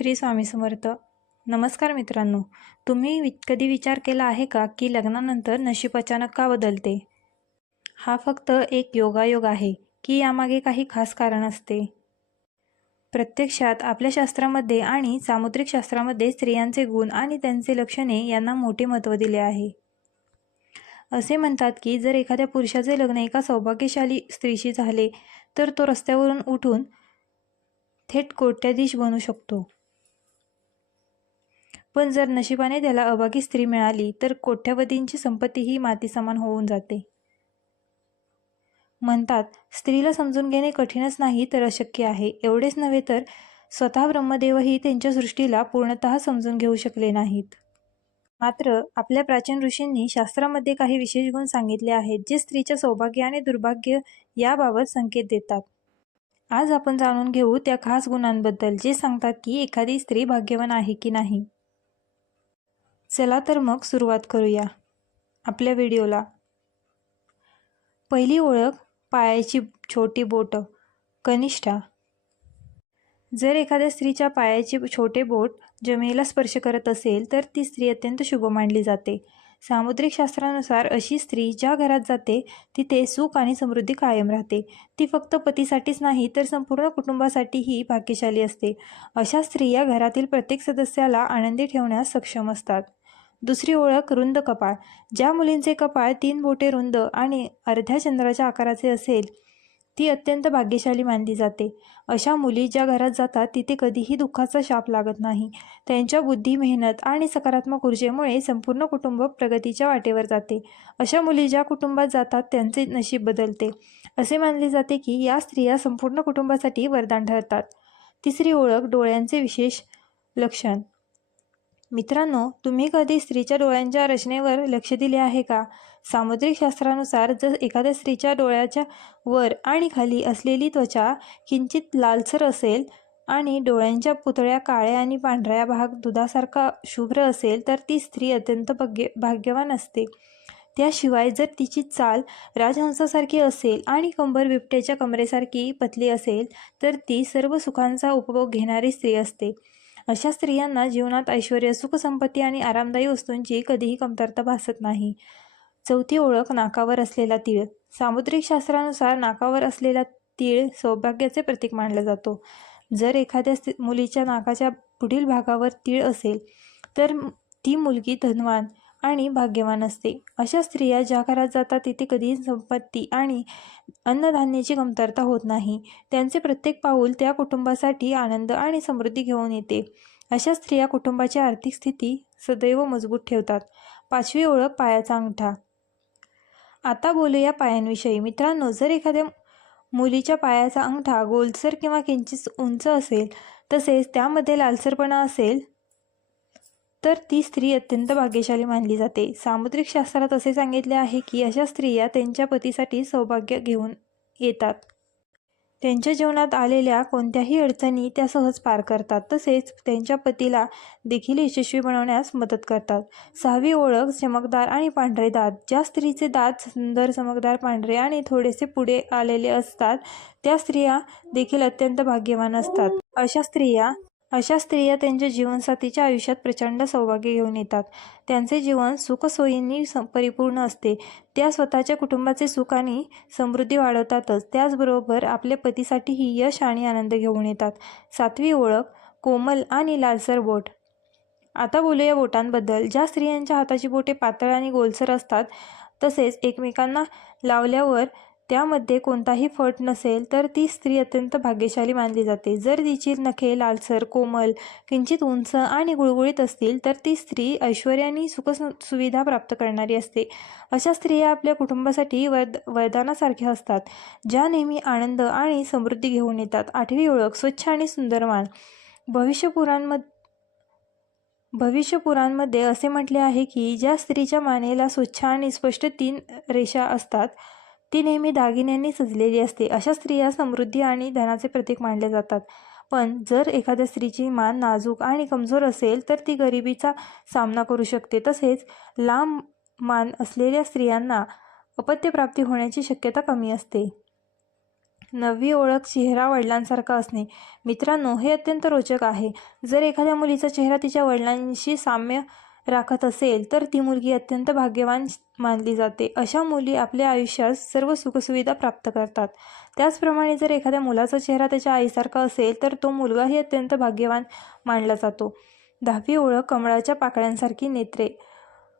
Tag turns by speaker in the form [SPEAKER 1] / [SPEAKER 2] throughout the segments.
[SPEAKER 1] श्री स्वामी समर्थ. नमस्कार मित्रांनो तुम्ही वि कधी विचार केला आहे का की लग्नानंतर नशीब अचानक का बदलते? हा फक्त एक योगायोग आहे की यामागे काही खास कारण असते. प्रत्यक्षात आपल्या शास्त्रामध्ये आणि सामुद्रिक शास्त्रामध्ये स्त्रियांचे गुण आणि त्यांचे लक्षणे यांना मोठे महत्त्व दिले आहे. असे म्हणतात की जर एखाद्या पुरुषाचे लग्न एका सौभाग्यशाली स्त्रीशी झाले तर तो रस्त्यावरून उठून थेट कोट्याधीश बनू शकतो. पण जर नशिबाने त्याला अभागी स्त्री मिळाली तर कोट्यावधींची संपत्तीही माती समान होऊन जाते. म्हणतात स्त्रीला समजून घेणे कठीणच नाही तर अशक्य आहे. एवढेच नव्हे तर स्वतः ब्रह्मदेवही त्यांच्या सृष्टीला पूर्णतः समजून घेऊ शकले नाहीत. मात्र आपल्या प्राचीन ऋषींनी शास्त्रामध्ये काही विशेष गुण सांगितले आहेत जे स्त्रीच्या सौभाग्य आणि दुर्भाग्य याबाबत संकेत देतात. आज आपण जाणून घेऊ त्या खास गुणांबद्दल जे सांगतात की एखादी स्त्री भाग्यवान आहे की नाही. चला तर मग सुरुवात करूया आपल्या व्हिडिओला. पहिली ओळख पायाची छोटी बोट कनिष्ठा. जर एखाद्या स्त्रीच्या पायाचे छोटे बोट जमिनीला स्पर्श करत असेल तर ती स्त्री अत्यंत शुभ मानली जाते. सामुद्रिक शास्त्रानुसार अशी स्त्री ज्या घरात जाते तिथे सुख आणि समृद्धी कायम राहते. ती फक्त पतीसाठीच नाही तर संपूर्ण कुटुंबासाठीही भाग्यशाली असते. अशा स्त्रिया घरातील प्रत्येक सदस्याला आनंदी ठेवण्यास सक्षम असतात. दुसरी ओळख रुंद कपाळ. ज्या मुलींचे कपाळ तीन बोटे रुंद आणि अर्ध्या चंद्राच्या आकाराचे असेल ती अत्यंत भाग्यशाली मानली जाते. अशा मुली ज्या घरात जातात तिथे कधीही दुःखाचा शाप लागत नाही. त्यांच्या बुद्धी मेहनत आणि सकारात्मक ऊर्जेमुळे संपूर्ण कुटुंब प्रगतीच्या वाटेवर जाते. अशा मुली ज्या कुटुंबात जातात त्यांचे नशीब बदलते. असे मानले जाते की या स्त्रिया संपूर्ण कुटुंबासाठी वरदान ठरतात. तिसरी ओळख डोळ्यांचे विशेष लक्षण. मित्रांनो तुम्ही कधी स्त्रीच्या डोळ्यांच्या रचनेवर लक्ष दिले आहे का? सामुद्रिक शास्त्रानुसार जर एखाद्या स्त्रीच्या डोळ्याच्या वर आणि खाली असलेली त्वचा किंचित लालसर असेल आणि डोळ्यांच्या पुतळ्या काळ्या आणि पांढऱ्या भाग दुधासारखा शुभ्र असेल तर ती स्त्री अत्यंत भाग्य भाग्यवान असते. त्याशिवाय जर तिची चाल राजहंसासारखी असेल आणि कंबर बिबट्याच्या कमरेसारखी पतली असेल तर ती सर्व सुखांचा उपभोग घेणारी स्त्री असते. अशा स्त्रियांना जीवनात ऐश्वर सुखसंपत्ती आणि आरामदायी वस्तूंची कधीही कमतरता भासत नाही. चौथी ओळख नाकावर असलेला तीळ. सामुद्रिक शास्त्रानुसार नाकावर असलेला तीळ सौभाग्याचे प्रतीक मानला जातो. जर एखाद्या मुलीच्या नाकाच्या पुढील भागावर तीळ असेल तर ती मुलगी धनवान आणि भाग्यवान असते. अशा स्त्रिया ज्या घरात जातात तिथे कधीही संपत्ती आणि अन्नधान्याची कमतरता होत नाही. त्यांचे प्रत्येक पाऊल त्या कुटुंबासाठी आनंद आणि समृद्धी घेऊन येते. अशा स्त्रिया कुटुंबाची आर्थिक स्थिती सदैव मजबूत ठेवतात. पाचवी ओळख पायाचा अंगठा. आता बोलूया पायांविषयी. मित्रांनो जर एखाद्या मुलीच्या पायाचा अंगठा गोलसर किंवा किंचित उंच असेल तसेच त्यामध्ये लालसरपणा असेल तर ती स्त्री अत्यंत भाग्यशाली मानली जाते. सामुद्रिक शास्त्रात असे सांगितले आहे की अशा स्त्रिया त्यांच्या पतीसाठी सौभाग्य घेऊन येतात. त्यांच्या जीवनात आलेल्या कोणत्याही अडचणी त्या सहज पार करतात. तसेच त्यांच्या पतीला देखील यशस्वी बनवण्यास मदत करतात. सहावी ओळख चमकदार आणि पांढरे दात. ज्या स्त्रीचे दात सुंदर चमकदार पांढरे आणि थोडेसे पुढे आलेले असतात त्या स्त्रिया देखील अत्यंत भाग्यवान असतात. अशा स्त्रिया अशा स्त्रिया त्यांच्या जीवनसाथीच्या आयुष्यात प्रचंड सौभाग्य घेऊन येतात. त्यांचे जीवन सुखसोयींनी परिपूर्ण असते. त्या स्वतःच्या कुटुंबाचे सुख आणि समृद्धी वाढवतातच. त्याचबरोबर आपल्या पतीसाठीही यश आणि आनंद घेऊन येतात. सातवी ओळख कोमल आणि लालसर बोट. आता बोलूया बोटांबद्दल. ज्या स्त्रियांच्या हाताची बोटे पातळ आणि गोलसर असतात तसेच एकमेकांना लावल्यावर त्यामध्ये कोणताही फट नसेल तर ती स्त्री अत्यंत भाग्यशाली मानली जाते. जर तिची नखे लालसर कोमल किंचित उंच आणि गुळगुळीत असतील तर ती स्त्री ऐश्वर्याने सुख सुविधा प्राप्त करणारी असते. अशा स्त्रिया आपल्या कुटुंबासाठी वरद वरदानासारख्या असतात ज्या नेहमी आनंद आणि समृद्धी घेऊन येतात. आठवी ओळख स्वच्छ आणि सुंदरमान भविष्यपुरांमध्ये भविष्यपुरांमध्ये असे म्हटले आहे की ज्या स्त्रीच्या मानेला स्वच्छ आणि स्पष्ट तीन रेषा असतात ती नेहमी दागिन्यांनी सजलेली असते. अशा स्त्रिया समृद्धी आणि धनाचे प्रतीक मानले जातात. पण जर एखाद्या स्त्रीची मान नाजूक आणि कमजोर असेल तर ती गरिबीचा सामना करू शकते. तसेच लांब मान असलेल्या स्त्रियांना अपत्यप्राप्ती होण्याची शक्यता कमी असते. नववी ओळख चेहरा वडिलांसारखा असणे. मित्रांनो हे अत्यंत रोचक आहे. जर एखाद्या मुलीचा चेहरा तिच्या वडिलांशी साम्य राखत असेल तर ती मुलगी अत्यंत भाग्यवान मानली जाते. अशा मुली आपल्या आयुष्यात सर्व सुखसुविधा प्राप्त करतात. त्याचप्रमाणे जर एखाद्या मुलाचा चेहरा त्याच्या आईसारखा असेल तर तो मुलगाही अत्यंत भाग्यवान मानला जातो. दहावी ओळख कमळाच्या पाकळ्यांसारखी नेत्रे.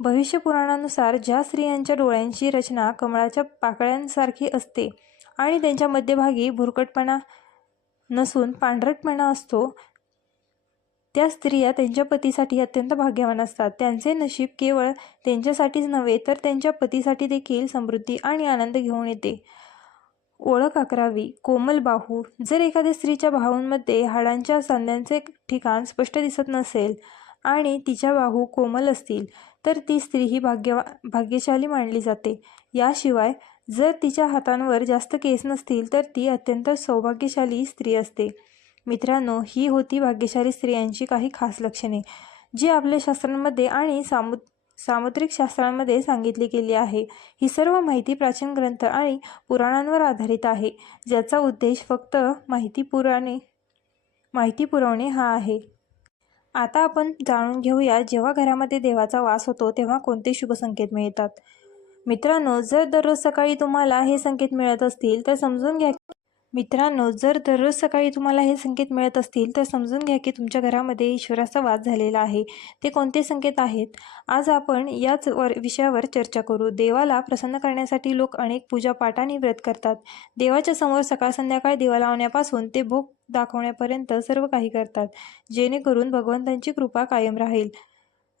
[SPEAKER 1] भविष्य पुराणानुसार ज्या स्त्रियांच्या डोळ्यांची रचना कमळाच्या पाकळ्यांसारखी असते आणि त्यांच्या मध्यभागी भुरकटपणा नसून पांढरटपणा असतो त्या स्त्रिया त्यांच्या पतीसाठी अत्यंत भाग्यवान असतात. त्यांचे नशीब केवळ त्यांच्यासाठीच नव्हे तर त्यांच्या पतीसाठी देखील समृद्धी आणि आनंद घेऊन येते. ओळख अकरावी. कोमल बाहू. जर एखाद्या स्त्रीच्या बाहूंमध्ये हाडांच्या सांध्यांचे ठिकाण स्पष्ट दिसत नसेल आणि तिच्या बाहू कोमल असतील तर ती स्त्री ही भाग्यवा भाग्यशाली मानली जाते. याशिवाय जर तिच्या हातांवर जास्त केस नसतील तर ती अत्यंत सौभाग्यशाली स्त्री असते. मित्रांनो ही होती भाग्यशाली स्त्रियांची काही खास लक्षणे जी आपल्या शास्त्रांमध्ये आणि सामु सामुद्रिक शास्त्रांमध्ये सांगितली गेली आहे. ही सर्व माहिती प्राचीन ग्रंथ आणि पुराणांवर आधारित आहे ज्याचा उद्देश फक्त माहिती पुराणे माहिती पुरवणे हा आहे. आता आपण जाणून घेऊया जेव्हा घरामध्ये देवाचा वास होतो तेव्हा कोणते शुभ संकेत मिळतात? मित्रांनो जर दररोज सकाळी तुम्हाला हे संकेत मिळत असतील तर समजून घ्या मित्रांनो जर दररोज सकाळी तुम्हाला हे संकेत मिळत असतील तर समजून घ्या की तुमच्या घरामध्ये ईश्वराचा वाद झालेला आहे. ते कोणते संकेत आहेत? आज आपण याच वर विषयावर चर्चा करू. देवाला प्रसन्न करण्यासाठी लोक अनेक पूजापाठ आणि व्रत करतात. देवाच्या समोर सकाळ संध्याकाळ दिवा लावण्यापासून ते भोग दाखवण्यापर्यंत सर्व काही करतात जेणेकरून भगवंतांची कृपा कायम राहील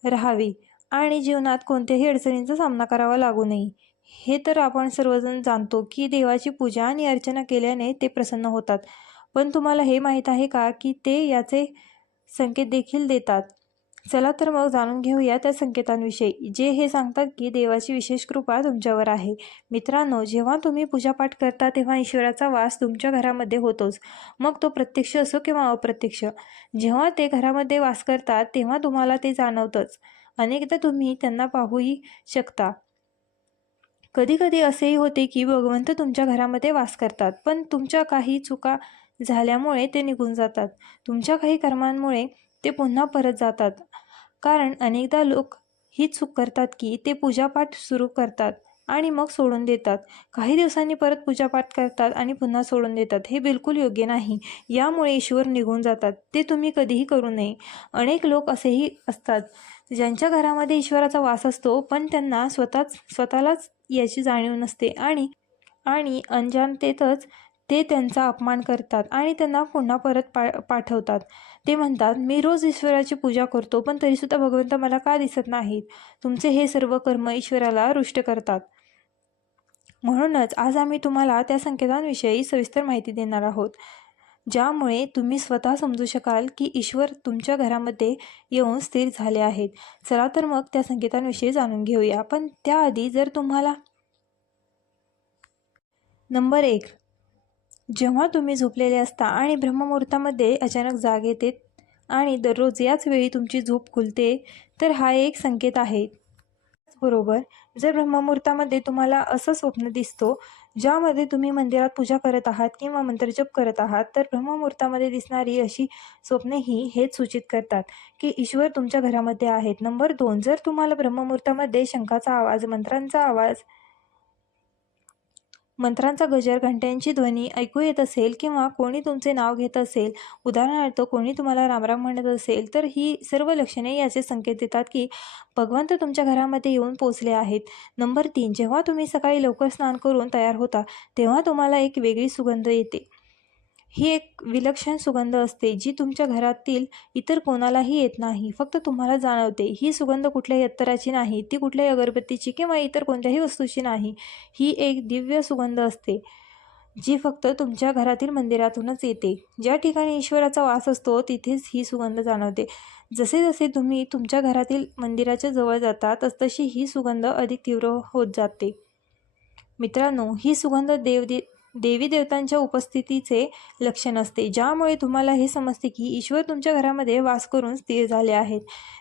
[SPEAKER 1] राहावी आणि जीवनात कोणत्याही अडचणींचा सामना करावा लागू नये. हे तर आपण सर्वजण जाणतो की देवाची पूजा आणि अर्चना केल्याने ते प्रसन्न होतात. पण तुम्हाला हे माहीत आहे का की ते याचे संकेत देखील देतात? चला तर मग जाणून घेऊया त्या संकेतांविषयी जे हे सांगतात की देवाची विशेष कृपा तुमच्यावर आहे. मित्रांनो जेव्हा तुम्ही पूजापाठ करता तेव्हा ईश्वराचा वास तुमच्या घरामध्ये होतोच. मग तो प्रत्यक्ष असो किंवा अप्रत्यक्ष जेव्हा ते घरामध्ये वास करतात तेव्हा तुम्हाला ते जाणवतंच. अनेकदा तुम्ही त्यांना पाहूही शकता. कधीकधी असेही होते की भगवंत तुमच्या घरामध्ये वास करतात पण तुमच्या काही चुका झाल्यामुळे ते निघून जातात. तुमच्या काही कर्मांमुळे ते पुन्हा परत जातात. कारण अनेकदा लोक ही चूक करतात की ते पूजापाठ सुरू करतात आणि मग सोडून देतात. काही दिवसांनी परत पूजापाठ करतात आणि पुन्हा सोडून देतात. हे बिलकुल योग्य नाही. यामुळे ईश्वर निघून जातात. ते तुम्ही कधीही करू नये. अनेक लोक असेही असतात ज्यांच्या घरामध्ये ईश्वराचा वास असतो पण त्यांना स्वतःच स्वतःलाच याची जाणीव नसते. आणि आणि अनजाणतेतच ते त्यांचा अपमान करतात आणि त्यांना पुन्हा परत पा पाठवतात. ते म्हणतात मी रोज ईश्वराची पूजा करतो पण तरीसुद्धा भगवंत मला का दिसत नाहीत? तुमचे हे सर्व कर्म ईश्वराला रुष्ट करतात. म्हणूनच आज आम्ही तुम्हाला त्या संकेतांविषयी सविस्तर माहिती देणार आहोत. ज्यामुळे तुम्ही स्वतः समजू शकाल की ईश्वर तुमच्या घरामध्ये येऊन स्थिर झाले आहेत. चला तर मग त्या संकेतांविषयी जाणून घेऊया. पण त्याआधी जर तुम्हाला नंबर एक जेव्हा तुम्ही झोपलेले असता आणि ब्रह्ममुहूर्तामध्ये अचानक जाग येते आणि दररोज याच वेळी तुमची झोप खुलते तर हा एक संकेत आहे. बरोबर जर ब्रह्ममुहूर्तामध्ये तुम्हाला असं स्वप्न दिसतो ज्यामध्ये तुम्ही मंदिरात पूजा करत आहात किंवा मंत्रजप करत आहात तर ब्रह्ममुहूर्तामध्ये दिसणारी अशी स्वप्ने ही हेच सूचित करतात की ईश्वर तुमच्या घरामध्ये आहेत. नंबर दोन जर तुम्हाला ब्रह्ममुहूर्तामध्ये शंखाचा आवाज मंत्रांचा आवाज मंत्रांचा गजर घंट्यांची ध्वनी ऐकू येत असेल किंवा कोणी तुमचे नाव घेत असेल उदाहरणार्थ कोणी तुम्हाला रामराम म्हणत असेल तर ही सर्व लक्षणे याचे संकेत देतात की भगवंत तुमच्या घरामध्ये येऊन पोचले आहेत. नंबर तीन जेव्हा तुम्ही सकाळी लवकर स्नान करून तयार होता तेव्हा तुम्हाला एक वेगळी सुगंध येते. ही एक विलक्षण सुगंध असते जी तुमच्या घरातील इतर कोणालाही येत नाही. फक्त तुम्हाला जाणवते ही सुगंध कुठल्याही अत्तराची नाही ती कुठल्याही अगरबत्तीची किंवा इतर कोणत्याही वस्तूची नाही. ही एक दिव्य सुगंध असते जी फक्त तुमच्या घरातील मंदिरातूनच येते. ज्या ठिकाणी ईश्वराचा वास असतो तिथेच ही सुगंध जाणवते. जसे जसे तुम्ही तुमच्या घरातील मंदिराच्या जवळ जाता तसतशी ही सुगंध अधिक तीव्र होत जाते. मित्रांनो ही सुगंध देवदे देवी देवतांच्या उपस्थितीचे लक्षण असते. ज्यामुळे तुम्हाला हे समजते की ईश्वर तुमच्या घरामध्ये वास करून स्थिर झाले आहेत.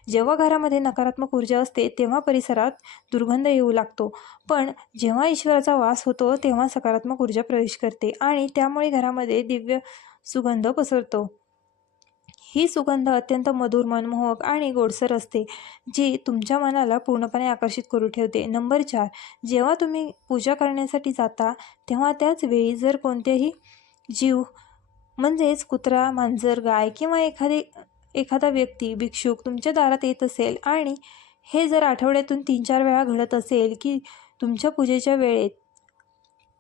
[SPEAKER 1] जेव्हा घरामध्ये नकारात्मक ऊर्जा असते तेव्हा परिसरात दुर्गंध येऊ लागतो. पण जेव्हा ईश्वराचा वास होतो तेव्हा सकारात्मक ऊर्जा प्रवेश करते आणि त्यामुळे घरामध्ये दिव्य सुगंध पसरतो. ही सुगंध अत्यंत मधुर मनमोहक आणि गोडसर असते जी तुमच्या मनाला पूर्णपणे आकर्षित करू ठेवते. नंबर चार जेव्हा तुम्ही पूजा करण्यासाठी जाता तेव्हा त्याच वेळी जर कोणतेही जीव म्हणजेच कुत्रा मांजर गाय किंवा एखादी एखादा व्यक्ती भिक्षुक तुमच्या दारात येत असेल आणि हे जर आठवड्यातून तीन चार वेळा घडत असेल की तुमच्या पूजेच्या वेळेत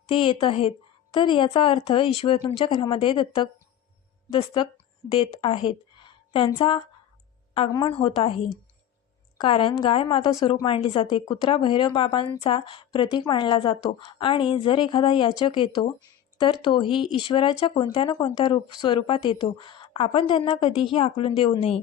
[SPEAKER 1] ते येत आहेत तर याचा अर्थ ईश्वर तुमच्या घरामध्ये दत्तक दस्तक देत आहेत. त्यांचा आगमन होत आहे. कारण गाय माता स्वरूप मानली जाते. कुत्रा भैरवबाबांचा प्रतीक मानला जातो. आणि जर एखादा याचक येतो तर तोही ईश्वराच्या कोणत्या ना कोणत्या रूप स्वरूपात येतो. आपण त्यांना कधीही आकलून देऊ नये.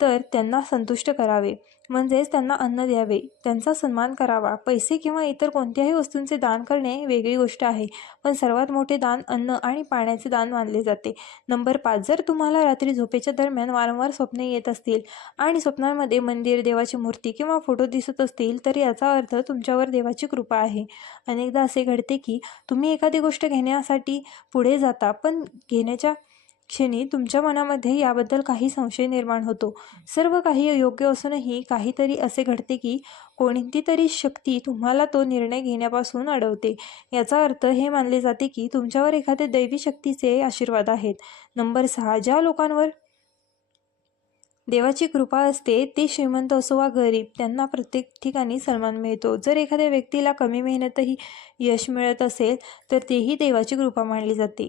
[SPEAKER 1] तर त्यांना संतुष्ट करावे. म्हणजेच त्यांना अन्न द्यावे. त्यांचा सन्मान करावा. पैसे किंवा इतर कोणत्याही वस्तूंचे दान करणे वेगळी गोष्ट आहे. पण सर्वात मोठे दान अन्न आणि पाण्याचे दान मानले जाते. नंबर पाच. जर तुम्हाला रात्री झोपेच्या दरम्यान वारंवार स्वप्ने येत असतील आणि स्वप्नांमध्ये मंदिर देवाची मूर्ती किंवा फोटो दिसत असतील तर याचा अर्थ तुमच्यावर देवाची कृपा आहे. अनेकदा असे घडते की तुम्ही एखादी गोष्ट घेण्यासाठी पुढे जाता पण घेण्याच्या क्षणी तुमच्या मनामध्ये याबद्दल काही संशय निर्माण होतो. सर्व काही योग्य असूनही काहीतरी असे घडते की कोणती तरी शक्ती तुम्हाला तो निर्णय घेण्यापासून अडवते. याचा अर्थ हे मानले जाते की तुमच्यावर एखाद्या दैवी शक्तीचे आशीर्वाद आहेत. नंबर सहा ज्या लोकांवर देवाची कृपा असते ते श्रीमंत असो वा गरीब त्यांना प्रत्येक ठिकाणी सन्मान मिळतो. जर एखाद्या व्यक्तीला कमी मेहनतही यश मिळत असेल तर तेही देवाची कृपा मानली जाते.